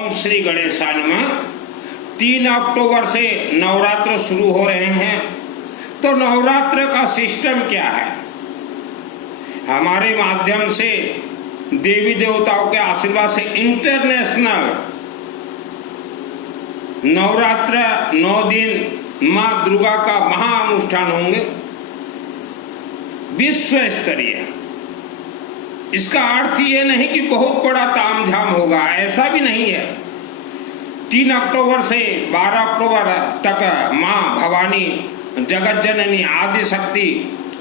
ओम श्री गणेशाय नमः। 3 अक्टूबर से नवरात्र शुरू हो रहे हैं, तो नवरात्र का सिस्टम क्या है? हमारे माध्यम से देवी देवताओं के आशीर्वाद से इंटरनेशनल नवरात्र 9 दिन मां दुर्गा का महाअनुष्ठान होंगे, विश्व स्तरीय। इसका अर्थ ये नहीं कि बहुत बड़ा तामझाम होगा, ऐसा भी नहीं है। 3 अक्टूबर से 12 अक्टूबर तक मां भवानी, जगत जननी, आदि शक्ति,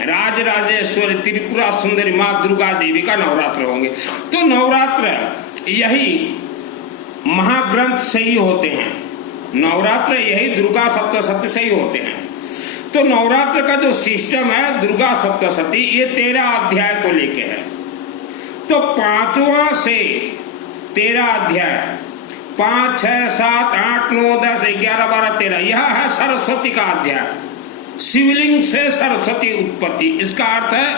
राजराजेश्वरी, त्रिपुरा सुंदरी मां दुर्गा देवी का नवरात्र होंगे। तो नवरात्र यही महाग्रंथ से ही होते हैं, नवरात्र यही दुर्गा सप्तशती से ही होते हैं। तो नवरात्र का जो सिस्टम है दुर्गा सप्तशती, ये 13 अध्याय को लेके है। तो 5वां से 13 अध्याय, 5, 6, 7, 8, 9, 10, 11, 12, 13, यह है सरस्वती का अध्याय। शिवलिंग से सरस्वती उत्पत्ति, इसका अर्थ है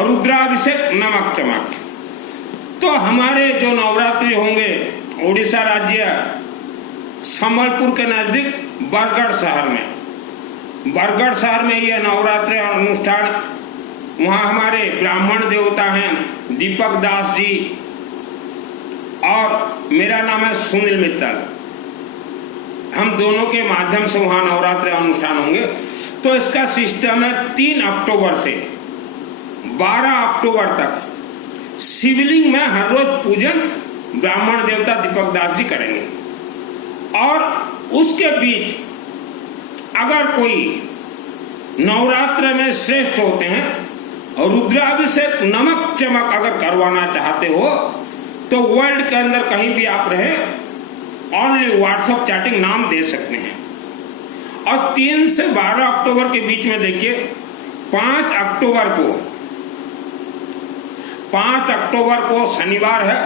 रुद्राभिषेक, नमक चमक। तो हमारे जो नवरात्रि होंगे उड़ीसा राज्य संबलपुर के नजदीक बरगढ़ शहर में, बरगढ़ शहर में यह नवरात्रि अनुष्ठान, वहां हमारे ब्राह्मण देवता हैं दीपक दास जी और मेरा नाम है सुनील मित्तल। हम दोनों के माध्यम से वहां नवरात्रि अनुष्ठान होंगे। तो इसका सिस्टम है 3 अक्टूबर से 12 अक्टूबर तक शिवलिंग में हर रोज पूजन ब्राह्मण देवता दीपक दास जी करेंगे। और उसके बीच अगर कोई नवरात्र में श्रेष्ठ होते हैं और रुद्राभिषेक, नमक चमक अगर करवाना चाहते हो तो वर्ल्ड के अंदर कहीं भी आप रहे, ओनली व्हाट्सएप चैटिंग नाम दे सकते हैं। और 3 से 12 अक्टूबर के बीच में देखिए, 5 अक्टूबर को शनिवार है,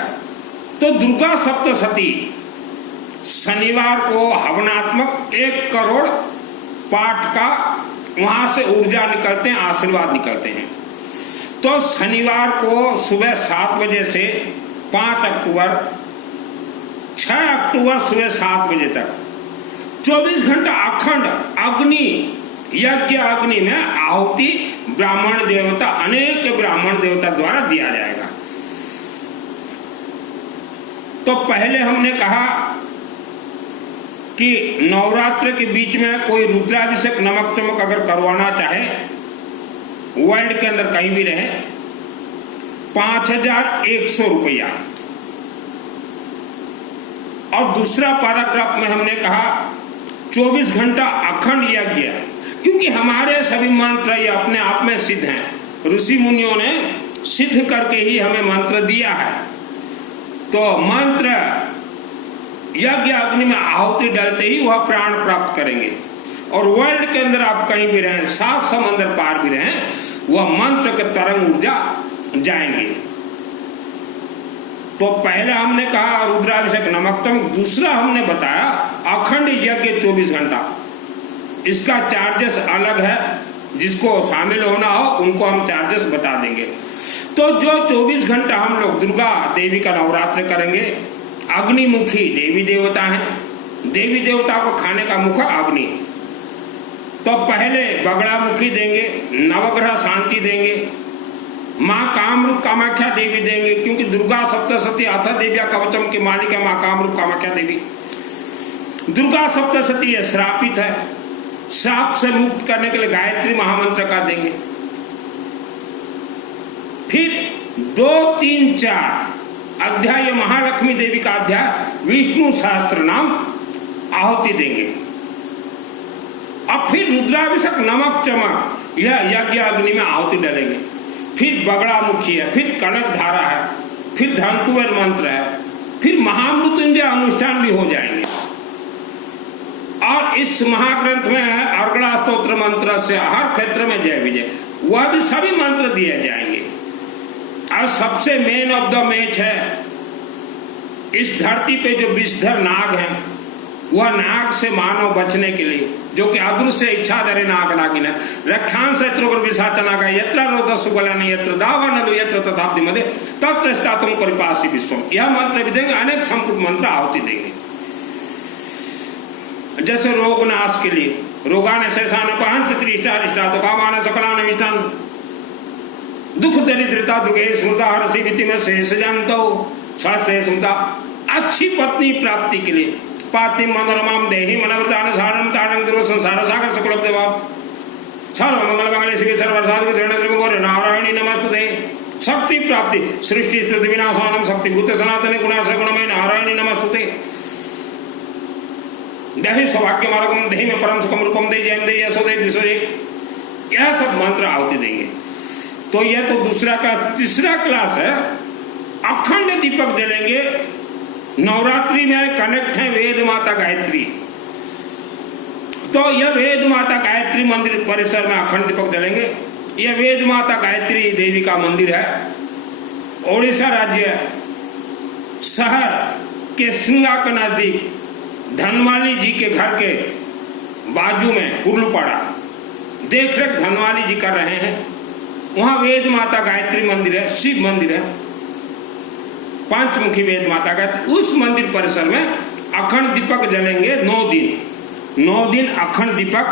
तो दुर्गा सप्तशती शनिवार को हवनात्मक 1 करोड़ पाठ का वहां से ऊर्जा निकलते हैं, आशीर्वाद निकलते हैं। तो शनिवार को सुबह 7 बजे से 5 अक्टूबर, 6 अक्टूबर सुबह 7 बजे तक 24 घंटा अखंड अग्नि यज्ञ, अग्नि में आहुति ब्राह्मण देवता, अनेक ब्राह्मण देवता द्वारा दिया जाएगा। तो पहले हमने कहा कि नवरात्र के बीच में कोई रुद्राभिषेक, नमक चमक अगर करवाना चाहे, वर्ल्ड के अंदर कहीं भी रहे, 5100 रुपया। और दूसरा पैराग्राफ में हमने कहा 24 घंटा अखंड यज्ञ, क्योंकि हमारे सभी मंत्र ये अपने आप में सिद्ध हैं। ऋषि मुनियों ने सिद्ध करके ही हमें मंत्र दिया है। तो मंत्र यज्ञ अग्नि में आहुति डालते ही वह प्राण प्राप्त करेंगे। और वर्ल्ड के अंदर आप कहीं भी रहें, 7 समंदर पार भी रहें, वह मंत्र के तरंग ऊर्जा जाएंगे। तो पहले हमने कहा रुद्राभिषेक, नमक चमक। दूसरा हमने बताया अखंड यज्ञ 24 घंटा। इसका चार्जेस अलग है, जिसको शामिल होना हो उनको हम चार्जेस बता देंगे। तो जो 24 घंटा हम लोग दुर्गा देवी का नवरात्र करेंगे, अग्निमुखी देवी देवता हैं, देवी देवता को खाने का मुख अग्नि। तो पहले बगड़ामुखी देंगे, नवग्रह शांति देंगे, माँ कामरूप कामाख्या देवी देंगे, क्योंकि दुर्गा सप्तशती अथ देव्या कवचम की मालिक है माँ कामरूप कामाख्या देवी। दुर्गा सप्तशती है, श्रापित है, श्राप से मुक्त करने के लिए गायत्री महामंत्र का देंगे। फिर 2, 3, 4 अध्याय महालक्ष्मी देवी का अध्याय विष्णु सहस्त्र नाम आहुति देंगे। अब फिर रुद्राभिषेक, नमक चमक, यह यज्ञ अग्नि में आहुति डालेंगे। फिर बगड़ामुखी है, फिर कनक धारा है, फिर धनकुबेर मंत्र है, फिर महामृत्युंजय अनुष्ठान भी हो जाएंगे। और इस महाग्रंथ में है अर्गला स्तोत्र मंत्र से हर क्षेत्र में जय विजय, वह भी सभी मंत्र दिए जाएंगे। और सबसे मेन ऑफ द मैच है, इस धरती पे जो विषधर नाग हैं वह नाग से मानव बचने के लिए, जो कि अदृश्य इच्छा धरे नाग नागिन है, रक्षांश शत्रु विशाचना का यत्र रोध सुबलन यत्र दावानलु यत्र तथाब्दि मध्य तत्र स्थातुम परिपासी विश्वम। यह मंत्र भी देंगे, अनेक संपुट मंत्र आहुति देंगे। जैसे रोग नाश के लिए रोगान शेषान पांच त्रिष्टा तो कामान सकलान विष्टान दुख दरिद्रता दुखे स्मृता हर्षि विति में शेष जानता स्वास्थ्य स्मृता। अच्छी पत्नी प्राप्ति के लिए पाति मनोरमाम देहि मनवृतान सारण तारण दुर्व संसार सागर सुकुलभ देवाम सर्व मंगल मंगले शिव सर्वसाधु त्रिगुण नारायणी नमस्ते। शक्ति प्राप्ति सृष्टि स्थिति विनाशानम शक्ति भूत सनातन गुणाश्रय गुणमय नारायणी नमस्ते। देहि सौभाग्य मार्गम देहि में परम सुखम रूपम दे जयम दे यशो दे दिशो दे। यह सब मंत्र आहुति देंगे। तो यह तो दूसरा क्लास। तीसरा क्लास है अखंड दीपक जलेंगे। नवरात्रि में कनेक्ट है वेद माता गायत्री, तो यह वेद माता गायत्री मंदिर परिसर में अखंड दीपक जलेंगे। यह वेद माता गायत्री देवी का मंदिर है। ओडिशा राज्य शहर के सिंगा के नजदीक धनवाली जी के घर के बाजू में कुर्लुपाड़ा देखरेख धनवाली जी कर रहे हैं। वहां वेद माता गायत्री मंदिर है, शिव मंदिर है, पंचमुखी वेद माता गायत्री। उस मंदिर परिसर में अखंड दीपक जलेंगे 9 दिन। 9 दिन अखंड दीपक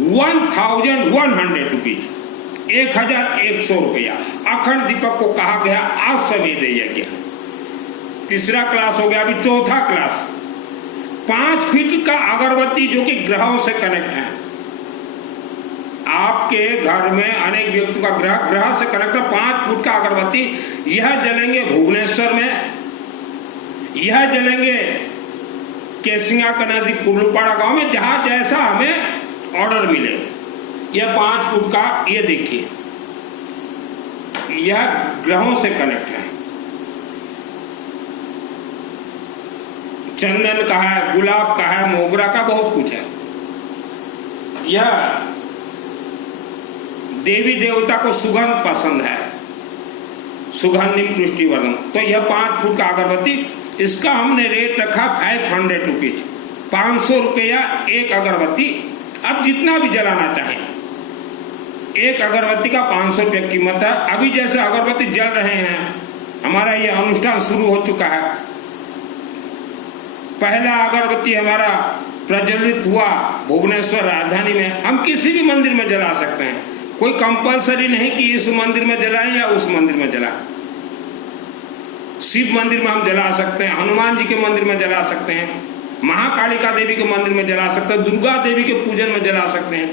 1100 रुपीज, 1100 रुपया अखंड दीपक को कहा गया आश्वेद यज्ञ। तीसरा क्लास हो गया। अभी चौथा क्लास 5 फीट का अगरबत्ती जो कि ग्रहों से कनेक्ट है। आपके घर में अनेक व्यक्ति का ग्रह से कनेक्ट है। 5 फुट का अगरबत्ती यह जलेंगे भुवनेश्वर में, यह जलेंगे केसिंगा का नजदीक कुर्लुपाड़ा गांव में, जहां जैसा हमें ऑर्डर मिले। यह 5 फुट का, ये देखिए, यह ग्रहों से कनेक्ट है। चंदन का है, गुलाब का है, मोगरा का, बहुत कुछ है। यह देवी देवता को सुगंध पसंद है, सुगंधिम पुष्टिवर्धन। तो यह 5 फुट का अगरबत्ती, इसका हमने रेट रखा 500 रुपीज, 500 रुपया एक अगरबत्ती। अब जितना भी जलाना चाहे, एक अगरबत्ती का 500 रुपया कीमत है। अभी जैसे अगरबत्ती जल रहे हैं, हमारा ये अनुष्ठान शुरू हो चुका है। पहला अगरबत्ती हमारा प्रज्वलित हुआ भुवनेश्वर राजधानी में। हम किसी भी मंदिर में जला सकते हैं, कोई कंपलसरी नहीं कि इस मंदिर में जलाएं या उस मंदिर में जलाएं। शिव मंदिर में हम जला सकते हैं, हनुमान जी के मंदिर में जला सकते हैं, महाकालिका देवी के मंदिर में जला सकते हैं, दुर्गा देवी के पूजन में जला सकते हैं,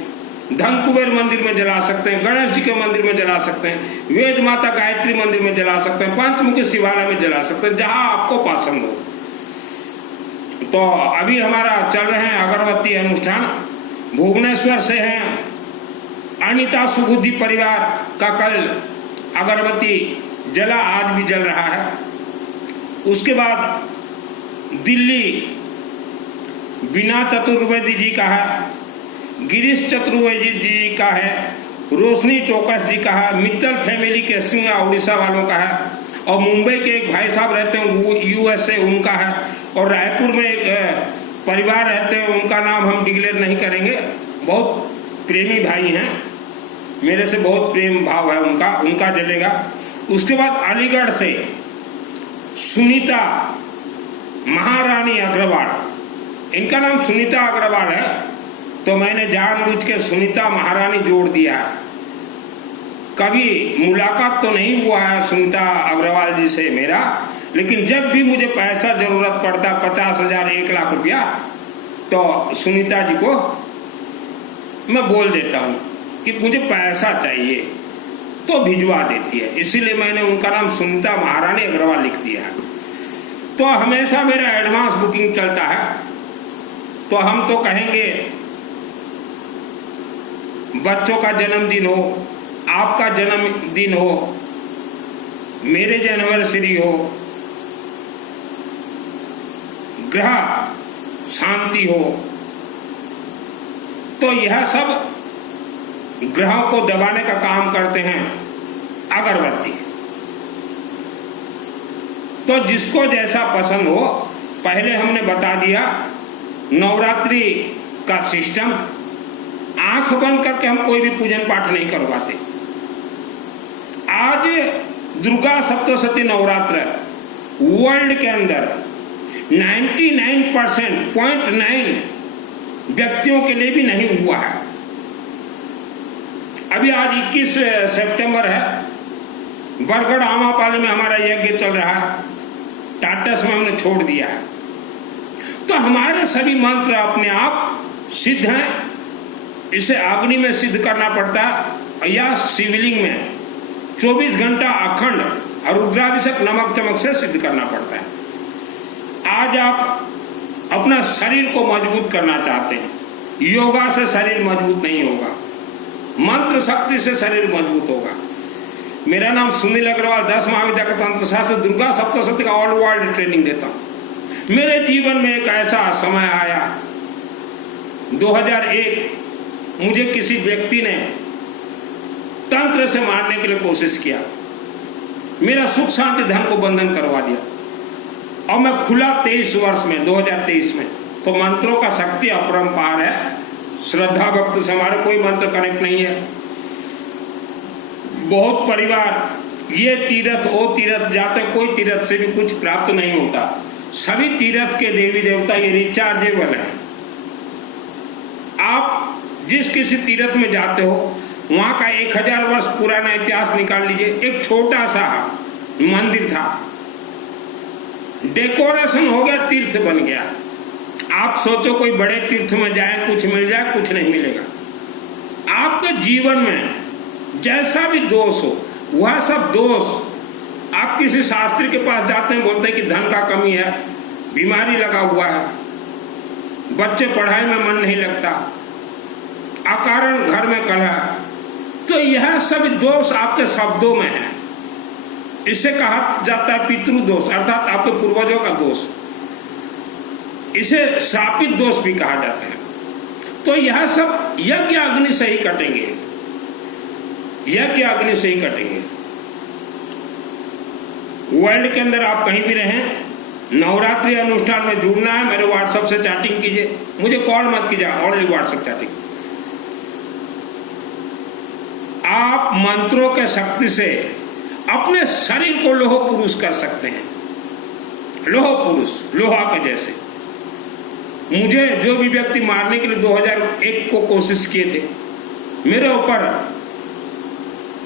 धन कुबेर मंदिर में जला सकते हैं, गणेश जी के मंदिर में जला सकते हैं, वेद माता गायत्री मंदिर में जला सकते हैं, पंचमुखी शिवालय में जला सकते हैं, जहां आपको पसंद हो। तो अभी हमारा चल रहे हैं अगरबत्ती अनुष्ठान। भुवनेश्वर से हैं अनिता सुबुद्धि परिवार का कल अगरबत्ती जला, आज भी जल रहा है। उसके बाद दिल्ली बीना चतुर्वेदी जी का है, गिरीश चतुर्वेदी जी का है, रोशनी टोकस जी का है, मित्तल फैमिली के सिंगा उड़ीसा वालों का है, और मुंबई के एक भाई साहब रहते हैं वो USA, उनका है, और रायपुर में एक परिवार रहते हैं, उनका नाम हम डिक्लेयर नहीं करेंगे। बहुत प्रेमी भाई हैं, मेरे से बहुत प्रेम भाव है उनका जलेगा। उसके बाद अलीगढ़ से सुनीता महारानी अग्रवाल, इनका नाम सुनीता अग्रवाल है, तो मैंने जानबूझ के सुनीता महारानी जोड़ दिया। कभी मुलाकात तो नहीं हुआ है सुनीता अग्रवाल जी से मेरा, लेकिन जब भी मुझे पैसा जरूरत पड़ता 50,000 1 लाख रुपया, तो सुनीता जी को मैं बोल देता हूँ कि मुझे पैसा चाहिए, तो भिजवा देती है। इसीलिए मैंने उनका नाम सुनीता महारानी अग्रवाल लिख दिया है। तो हमेशा मेरा एडवांस बुकिंग चलता है। तो हम तो कहेंगे बच्चों का जन्मदिन हो, आपका जन्मदिन हो, मैरिज एनिवर्सरी हो, ग्रह शांति हो, तो यह सब ग्रहों को दबाने का काम करते हैं अगरबत्ती। तो जिसको जैसा पसंद हो पहले हमने बता दिया नवरात्रि का सिस्टम। आंख बंद करके हम कोई भी पूजन पाठ नहीं करवाते। आज दुर्गा सप्तशती नवरात्र वर्ल्ड के अंदर 99.9 व्यक्तियों के लिए भी नहीं हुआ है। अभी आज 21 सितंबर है। बरगढ़ आमापाली में हमारा यज्ञ चल रहा है। टाटस में हमने छोड़ दिया है। तो हमारे सभी मंत्र अपने आप सिद्ध हैं। इसे अग्नि में सिद्ध करना पड़ता है या शिवलिंग में 24 घंटा अखंड और रुद्राभिषेक नमक चमक से सिद्ध करना पड़ता है। आज आप अपना शरीर को मजबूत करना चाहते हैं। योगा से शरीर मजबूत नहीं होगा, मंत्र शक्ति से शरीर मजबूत होगा। मेरा नाम सुनील अग्रवाल, 10 महाविद्या का तंत्र शास्त्र दुर्गा सप्तशती का ऑल वर्ल्ड ट्रेनिंग देता हूँ। मेरे जीवन में एक ऐसा समय आया 2001, मुझे किसी व्यक्ति ने तंत्र से मारने के लिए कोशिश किया। मेरा सुख शांति धन को बंधन करवा दिया और मैं खुला 23 वर्ष में 2023 में। तो मंत्रों का शक्ति अपरंपार है। श्रद्धा भक्ति से हमारे कोई मंत्र कनेक्ट नहीं है। बहुत परिवार ये तीर्थ वो तीर्थ जाते, कोई तीर्थ से भी कुछ प्राप्त नहीं होता। सभी तीर्थ के देवी देवता ये रिचार्जेबल है। आप जिस किसी तीर्थ में जाते हो वहां का 1000 वर्ष पुराना इतिहास निकाल लीजिए। एक छोटा सा मंदिर था, डेकोरेशन हो गया, तीर्थ बन गया। आप सोचो कोई बड़े तीर्थ में जाए, कुछ मिल जाए, कुछ नहीं मिलेगा। आपके जीवन में जैसा भी दोष हो, वह सब दोष आप किसी शास्त्री के पास जाते हैं, बोलते हैं कि धन का कमी है, बीमारी लगा हुआ है, बच्चे पढ़ाई में मन नहीं लगता, अकारण घर में कलह, तो यह सब दोष आपके शब्दों में है। इसे कहा जाता है पितृदोष, अर्थात आपके पूर्वजों का दोष। इसे शापित दोष भी कहा जाता है। तो यह सब यज्ञ अग्नि से ही कटेंगे, यज्ञ अग्नि से ही कटेंगे। वर्ल्ड के अंदर आप कहीं भी रहें, नवरात्रि अनुष्ठान में जुड़ना है, मेरे व्हाट्सएप से चैटिंग कीजिए। मुझे कॉल मत कीजिए, ओनली व्हाट्सएप चैटिंग। आप मंत्रों के शक्ति से अपने शरीर को लोह पुरुष कर सकते हैं। लोह पुरुष, लोहा के जैसे। मुझे जो भी व्यक्ति मारने के लिए 2001 को कोशिश किए थे, मेरे ऊपर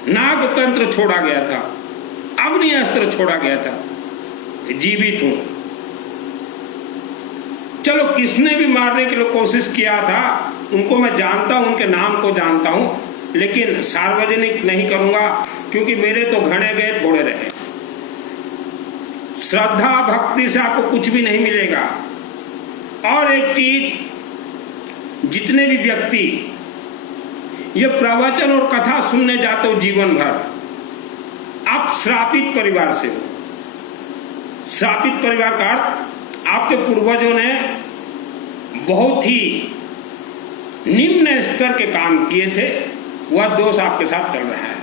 नाग तंत्र छोड़ा गया था, अग्नि अस्त्र छोड़ा गया था, जीवित हूं। चलो किसने भी मारने के लिए कोशिश किया था उनको मैं जानता हूं, उनके नाम को जानता हूं, लेकिन सार्वजनिक नहीं करूंगा क्योंकि मेरे तो घने गए थोड़े रहे। श्रद्धा भक्ति से आपको कुछ भी नहीं मिलेगा। और एक चीज, जितने भी व्यक्ति ये प्रवचन और कथा सुनने जाते हो जीवन भर, आप श्रापित परिवार से हो। श्रापित परिवार का अर्थ आपके पूर्वजों ने बहुत ही निम्न स्तर के काम किए थे, वह दोष आपके साथ चल रहा है।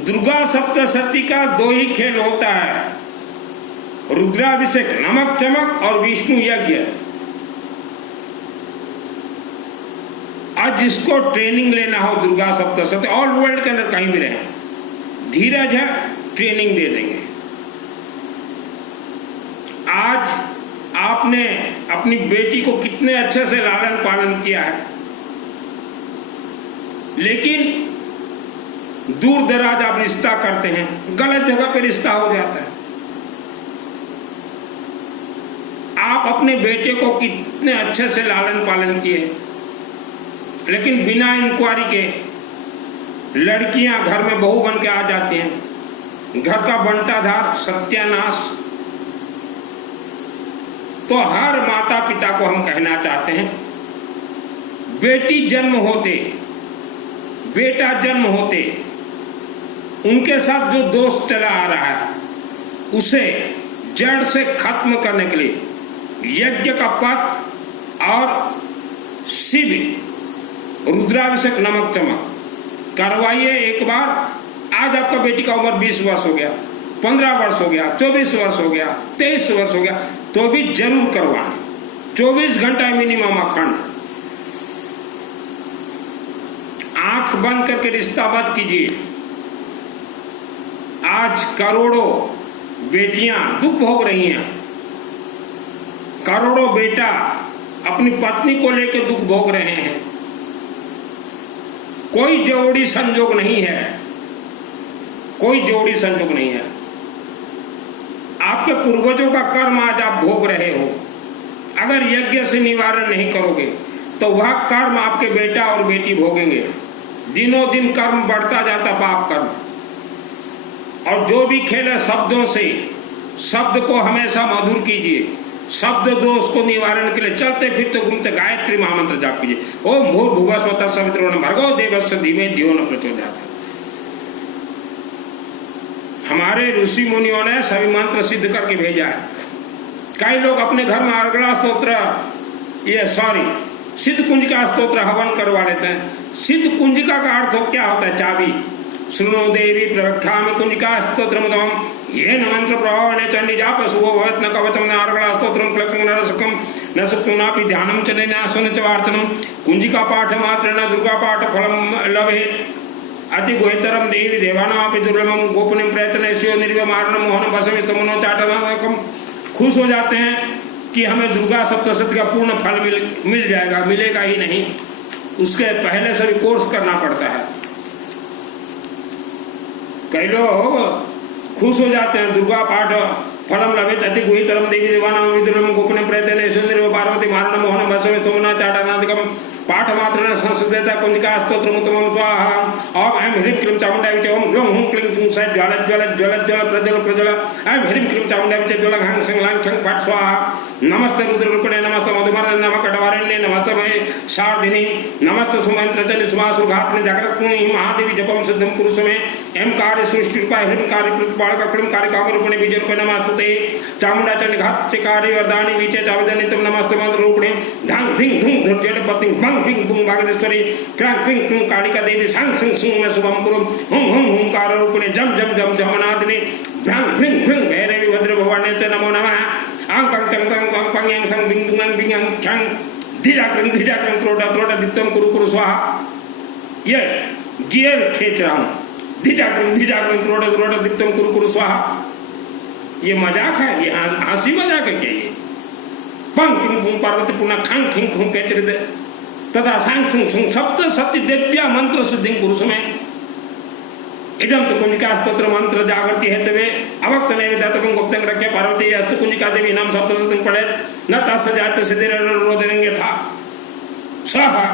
दुर्गा सप्तशती का 2 ही खेल होता है, रुद्राभिषेक नमक चमक और विष्णु यज्ञ। आज जिसको ट्रेनिंग लेना हो दुर्गा सप्तशती, ऑल वर्ल्ड के अंदर कहीं भी रहे, धीरज है, ट्रेनिंग दे देंगे। आज आपने अपनी बेटी को कितने अच्छे से लालन पालन किया है, लेकिन दूर दराज आप रिश्ता करते हैं, गलत जगह पे रिश्ता हो जाता है। आप अपने बेटे को कितने अच्छे से लालन पालन किए, लेकिन बिना इंक्वायरी के लड़कियां घर में बहू बन के आ जाती हैं, घर का बंटाधार, सत्यानाश। तो हर माता पिता को हम कहना चाहते हैं, बेटी जन्म होते, बेटा जन्म होते, उनके साथ जो दोष चला आ रहा है उसे जड़ से खत्म करने के लिए यज्ञ का पथ और शिव रुद्राभिषेक नमक चमक करवाइए एक बार। आज आपका बेटी का उम्र 20 वर्ष हो गया, 15 वर्ष हो गया, 24 वर्ष हो गया, 23 वर्ष हो गया, तो भी जरूर करवाएं। 24 घंटा मिनिमम अखंड। आंख बंद करके रिश्ता मत कीजिए। आज करोड़ों बेटियां दुख भोग रही हैं, करोड़ों बेटा अपनी पत्नी को लेकर दुख भोग रहे हैं। कोई जोड़ी संजोग नहीं है, कोई जोड़ी संजोग नहीं है। आपके पूर्वजों का कर्म आज आप भोग रहे हो। अगर यज्ञ से निवारण नहीं करोगे तो वह कर्म आपके बेटा और बेटी भोगेंगे। दिनों दिन कर्म बढ़ता जाता, पाप कर्म। और जो भी खेले शब्दों से, शब्द को हमेशा मधुर कीजिए। शब्द दोष को निवारण के लिए चलते फिरते घूमते गायत्री महामंत्र जाप कीजिए। ओम भूर्भुवः स्वतः सवितुर्वरेण्यं भर्गो देवस्य धीमहि धियो न प्रचोदयात्। हमारे ऋषि मुनियों ने सभी मंत्र सिद्ध करके भेजा है। कई लोग अपने घर में अर्गला स्तोत्र, सिद्ध कुंजिका स्तोत्र हवन करवा लेते हैं। सिद्ध कुंजिका का अर्थ क्या होता है? चाबी। शृणु देवी प्रवक्ष्यामि कुंजिका स्तोत्रमुदम् येन मंत्र प्रभावेन च निजाप शुभो भवेत् न कवचं न अर्गला स्तोत्रं क्लकं न रसकं न सुक्तं नापि ध्यानं च न च वार्चनं कुंजिका पाठ मात्रेण दुर्गा पाठ फलं लभेत् अति गुहेतरम देवी देवानापि दुर्लभम गोपनीय प्रयत्नस्यो निर्विमारणं मोहनं वशमिस्तमनो चाटनाकम्। खुश हो जाते हैं कि हमें दुर्गा सप्तशती का पूर्ण फल मिल जाएगा। मिलेगा ही नहीं, उसके पहले से भी कोर्स करना पड़ता है। कई लोग खुश हो जाते हैं, दुर्गा पाठ फलम लभेत् अति गुहेतरम देवी देवानां दुर्लभम गोपनीय प्रयत्नेषु निर्विघ्नं पार्वती मारणं मोहनं वशमिस्तमनो चाटनादिकं पाठ मात्रेण संस्कृता कुंजिका स्तोत्रमुत्तमं स्वाहा। ओम ऐं ह्रीं क्लीं चामुण्डाय विचे ओम ग्लौं हुं क्लीं क्लूं सै ज्वल ज्वल ज्वल ज्वल प्रज्वल प्रज्वल ऐं ह्रीं क्लीं चामुण्डाय विचे ज्वल हं सं लां खं फट् स्वाहा। नमस्ते रुद्ररूपिणे नमस्ते मधुमर्दने नमः कटवारिण्ये नमस्ते महे शार्दिनी नमस्ते सुमंत्रचल सुमासुरघात्रे जागृत्यै महादेवी जपं सिद्धं कुरु समे एं कार्य सृष्टि कृपा ह्रीं कार्य कृतपाल क्लीं कार्य कामरूपिणे बीजरूपिणे नमस्तुते चामुण्डा च निघात च कार्य वरदानि विचे चावदनितं नमस्ते मंत्ररूपिणे धां धिं धुं धुर्जट पतिं भं भिं बुं भागदेश्वरी क्रां क्लीं क्लूं कालिका देवी सांग सिंह सुं में शुभम कुरुम हुं हुं हुंकार रूपिणे जम जम जम जमनादिनी भ्रां भिं भिं भैरवी भद्र भवाने च नमो नमः। आं कं चं कं कं पं yang sang bing dung bing yang chang धिजाक्रं त्रोटा त्रोटा दित्तम कुरु कुरु स्वाहा। ये गियर खींच रहा हूँ, धिजाक्रं त्रोटा त्रोटा दित्तम कुरु कुरु स्वाहा। ये मजाक है? ये हंसी मजाक है क्या? ये पंग पिंग पुंग पार्वती पुनः खंग खिंग खुंग कैचरित तथा सांग सिंह सुंग सप्त सत्य देव्या मंत्र सिद्धि पुरुष में इदम तो कुंजिका स्तोत्र मंत्र जागृति हेतवे अवक्त नैवेद्यं गुप्तं रखे पार्वती अस्तु कुंजिका देवी नाम सप्तशती पढ़े न तस्य जात सिद्धिर रोदनेंगे था स्वाहा।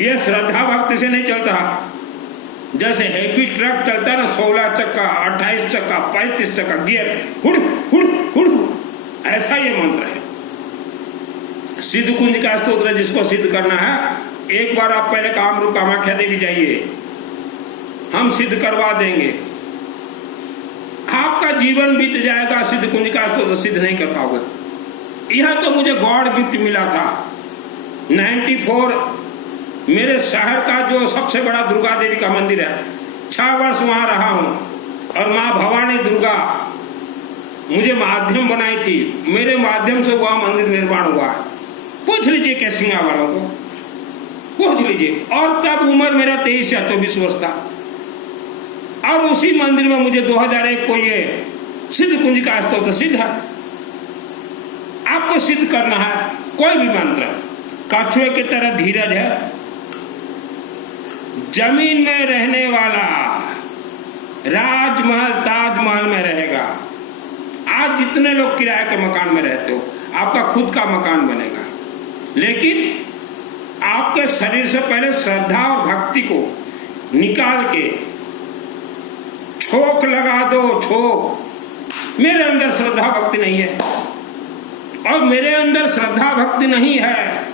यह श्रद्धा भक्ति से नहीं चलता। जैसे हैवी ट्रक चलता है ना, 16 चक्का 28 चक्का 35 चक्का गियर हुड़ हुड़ हुड़, ऐसा ये मंत्र है। सिद्ध कुंजिका स्तोत्र जिसको सिद्ध करना है, एक बार आप पहले कामरूप कामाख्या देवी जाइए, हम सिद्ध करवा देंगे। आपका जीवन बीत जाएगा, सिद्ध कुंजिका स्तोत्र सिद्ध नहीं कर पाओगे। यह तो मुझे गॉड गिफ्ट मिला था। 94 मेरे शहर का जो सबसे बड़ा दुर्गा देवी का मंदिर है, 6 वर्ष वहां रहा हूं और माँ भवानी दुर्गा मुझे माध्यम बनाई थी, मेरे माध्यम से वह मंदिर निर्माण हुआ है। पूछ लीजिए कैसिंगा वालों को, पूछ लीजिए। और तब उम्र मेरा 23 या 24 वर्ष था और उसी मंदिर में मुझे 2001 को ये सिद्ध कुंजिका स्तोत्र सिद्ध है। आपको सिद्ध करना है कोई भी मंत्र, कछुए की तरह धीरज है। जमीन में रहने वाला राजमहल ताजमहल में रहेगा। आज जितने लोग किराए के मकान में रहते हो, आपका खुद का मकान बनेगा। लेकिन आपके शरीर से पहले श्रद्धा और भक्ति को निकाल के छोक लगा दो। छोक, मेरे अंदर श्रद्धा भक्ति नहीं है और मेरे अंदर श्रद्धा भक्ति नहीं है,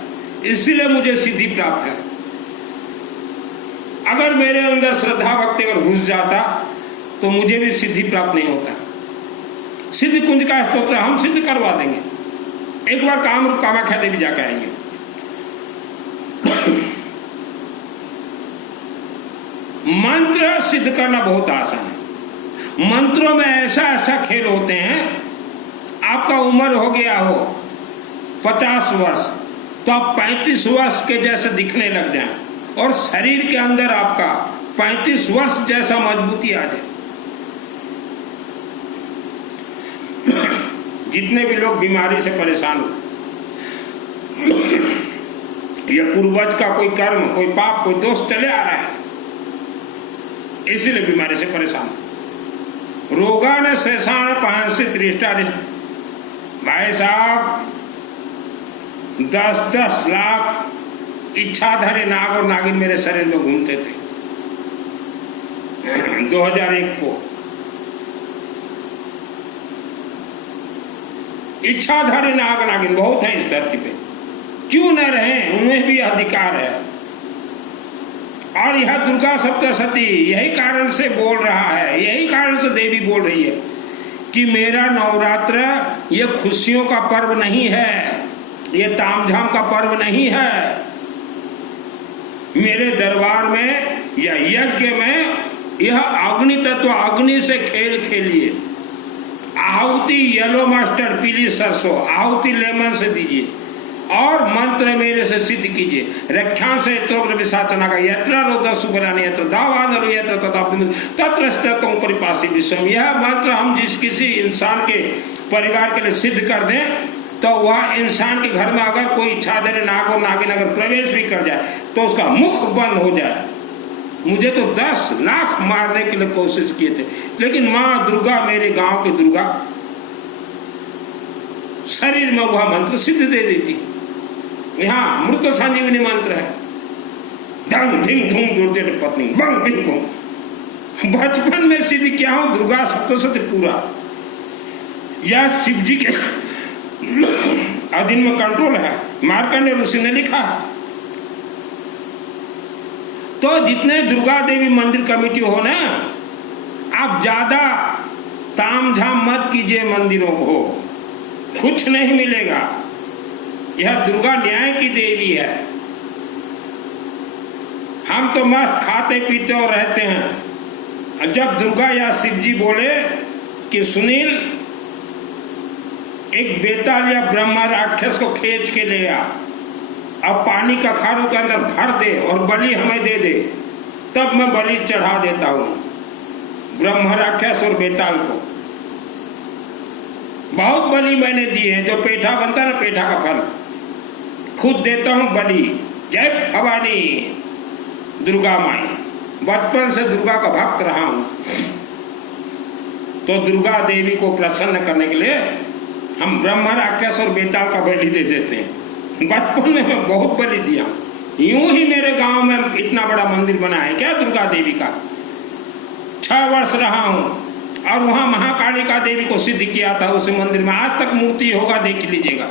इसलिए मुझे सिद्धि प्राप्त है। अगर मेरे अंदर श्रद्धा भक्ति अगर घुस जाता तो मुझे भी सिद्धि प्राप्त नहीं होता। सिद्ध कुंजिका स्तोत्र हम सिद्ध करवा देंगे। एक बार कामरूप कामाख्या देवी जाकर आएंगे। मंत्र सिद्ध करना बहुत आसान है। मंत्रों में ऐसा ऐसा खेल होते हैं, आपका उम्र हो गया हो 50 वर्ष, तो आप 35 वर्ष के जैसे दिखने लग जाएं, और शरीर के अंदर आपका 35 वर्ष जैसा मजबूती आ जाए। जितने भी लोग बीमारी से परेशान हो, या पूर्वज का कोई कर्म, कोई पाप, कोई दोष चले आ रहा है, इसीलिए बीमारी से परेशान। रोगान शेषान पांसी त्रिष्टारिष्ट। भाई साहब 10-10 लाख इच्छाधारी नाग और नागिन मेरे शरीर में घूमते थे 2001 को। इच्छाधारी नाग नागिन बहुत है इस धरती पे, क्यों न रहे, उन्हें भी अधिकार है। और यह दुर्गा सप्तशती यही कारण से बोल रहा है, यही कारण से देवी बोल रही है कि मेरा नवरात्र ये खुशियों का पर्व नहीं है, ये तामझाम का पर्व नहीं है। मेरे दरबार में या यज्ञ में यह अग्नि तत्व, अग्नि से खेल खेलिए। आहुति येलो मस्टर्ड, पीली सरसों, आहुति लेमन से दीजिए, और मंत्र मेरे से सिद्ध कीजिए। रक्षा से त्रोग्र विसाचना का यत्र रोद सुबरानी यत्र दावान यत्र तत्र स्तों परिपासी विषम। यह मंत्र हम जिस किसी इंसान के परिवार के लिए सिद्ध कर दें, तो वह इंसान के घर में अगर कोई इच्छाधारी नाग और नागिन अगर प्रवेश भी कर जाए तो उसका मुख बंद हो जाए। मुझे तो 10 लाख मारने के लिए कोशिश किए थे, लेकिन माँ दुर्गा, मेरे गांव की दुर्गा, शरीर में वह मंत्र सिद्ध दे देती। यहाँ मृत संजीवनी मंत्र है, धंग धिंग धूम दुर्दे पत्नी बंग बिंग बंग। बचपन में सिद्ध किया हूं दुर्गा सप्तशती पूरा। यह शिव जी के अधीन में कंट्रोल है, मार्कंडेय ऋषि ने लिखा। तो जितने दुर्गा देवी मंदिर कमेटी हो ना, आप ज्यादा तामझाम मत कीजिए मंदिरों को, कुछ नहीं मिलेगा। यह दुर्गा न्याय की देवी है। हम तो मस्त खाते पीते और रहते हैं। जब दुर्गा या शिव जी बोले कि सुनील एक बेताल या ब्रह्मा राक्षस को खींच के ले आ, अब पानी का खारों के अंदर भर दे और बलि हमें दे दे, तब मैं बलि चढ़ा देता हूं ब्रह्मा राक्षस और बेताल को। बहुत बलि मैंने दिए हैं, जो पेठा बनता है ना, पेठा का फल खुद देता हूं बलि। जय भवानी दुर्गा माई। बचपन से दुर्गा का भक्त रहा हूं, तो दुर्गा देवी को प्रसन्न करने के लिए हम ब्रह्मा राक्षस और बेताल का बलि दे देते हैं। बचपन में मैं बहुत बलि दिया। यूं ही मेरे गांव में इतना बड़ा मंदिर बना है क्या दुर्गा देवी का। 6 वर्ष रहा हूं, और वहां महाकालिका देवी को सिद्ध किया था उस मंदिर में। आज तक मूर्ति होगा, देख लीजिएगा।